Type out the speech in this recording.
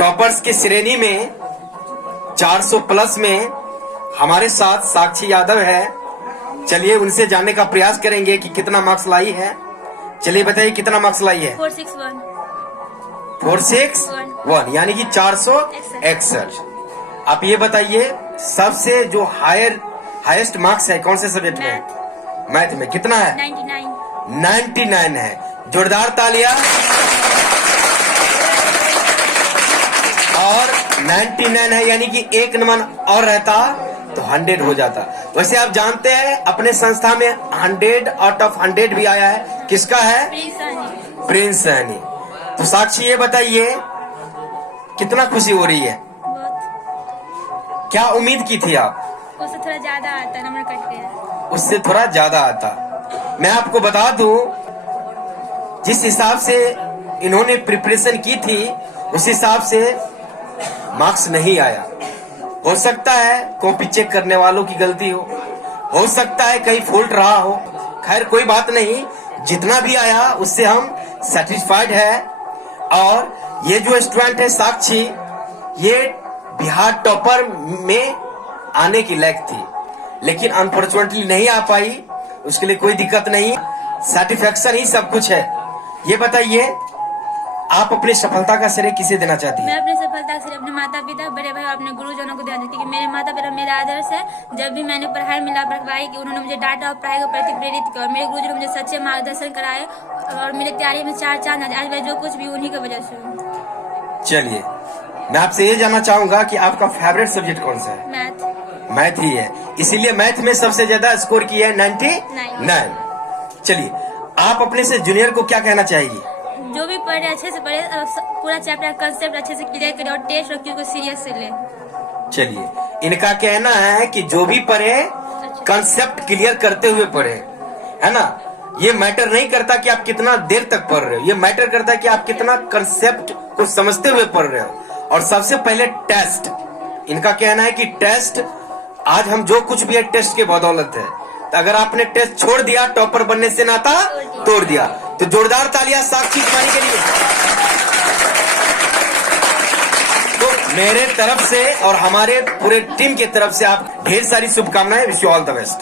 Toppers की श्रेणी में 400 प्लस में हमारे साथ साक्षी यादव है। चलिए उनसे जानने का प्रयास करेंगे कि कितना मार्क्स लाई है। चलिए बताइए कितना मार्क्स लाई है। 461 यानी कि 461। आप ये बताइए सबसे जो हाईएस्ट मार्क्स है कौन से सब्जेक्ट में? मैथ में कितना है? 99 है। जोरदार तालियां। और 99 है यानी कि एक नंबर और रहता तो 100 हो जाता। वैसे आप जानते हैं अपने संस्था में 100 आउट ऑफ 100 भी आया है। किसका है? प्रिंस सहनी। तो साक्षी ये बताइए कितना खुशी हो रही है? क्या उम्मीद की थी आप? उससे थोड़ा ज्यादा आता नंबर कटते हैं। उससे थोड़ा ज्यादा आता। मैं आपको बता दूं जिस हिसाब से इन्होंने प्रिपरेशन की थी उस हिसाब से मार्क्स नहीं आया। हो सकता है कॉपी चेक करने वालों की गलती हो सकता है कहीं फॉल्ट रहा हो। खैर कोई बात नहीं, जितना भी आया उससे हम सेटिस्फाइड है। और ये जो स्टूडेंट है साक्षी, ये बिहार टॉपर में आने की लायक थी लेकिन अनफॉर्चुनेटली नहीं आ पाई। उसके लिए कोई दिक्कत नहीं, सेटिस्फेक्शन ही सब कुछ है। ये बताइए आप अपनी सफलता का श्रेय किसे देना चाहती हैं? मैं अपनी सफलता का श्रेय अपने माता पिता, बड़े भाई और अपने गुरुजनों को देना चाहती हूँ। मेरे माता पिता मेरा आदर्श है। जब भी मैंने पढ़ाई में लापरवाही की उन्होंने मुझे डांटा और पढ़ाई को प्रति प्रेरित किया। मेरे गुरुजन ने मुझे सच्चे मार्गदर्शन कराए और मेरी तैयारी में 4 चांद आज मैं जो कुछ भी उन्हीं की वजह से हूँ। चलिए मैं आपसे ये जानना चाहूंगा कि आपका फेवरेट सब्जेक्ट कौन सा है? मैथ ही है, इसीलिए मैथ में सबसे ज्यादा स्कोर किया है 99। चलिए आप अपने से जूनियर को क्या कहना चाहेगी? जो भी पढ़े अच्छे से पढ़े, पूरा चैप्टर कंसेप्ट अच्छे से क्लियर करे और टेस्ट रखिए को सीरियस से ले। चलिए इनका कहना है कि जो भी पढ़े कंसेप्ट क्लियर करते हुए पढ़े, है ना। ये मैटर नहीं करता कि आप कितना देर तक पढ़ रहे हो, ये मैटर करता है कि आप कितना कंसेप्ट को समझते हुए पढ़ रहे हो। और सबसे पहले टेस्ट, इनका कहना है कि टेस्ट, आज हम जो कुछ भी है टेस्ट के बदौलत है। तो अगर आपने टेस्ट छोड़ दिया टॉपर बनने से नाता तोड़ दिया। तो जोरदार तालियां साक्षी पानी के लिए। तो मेरे तरफ से और हमारे पूरे टीम की तरफ से आप ढेर सारी शुभकामनाएं। Wish you all the best.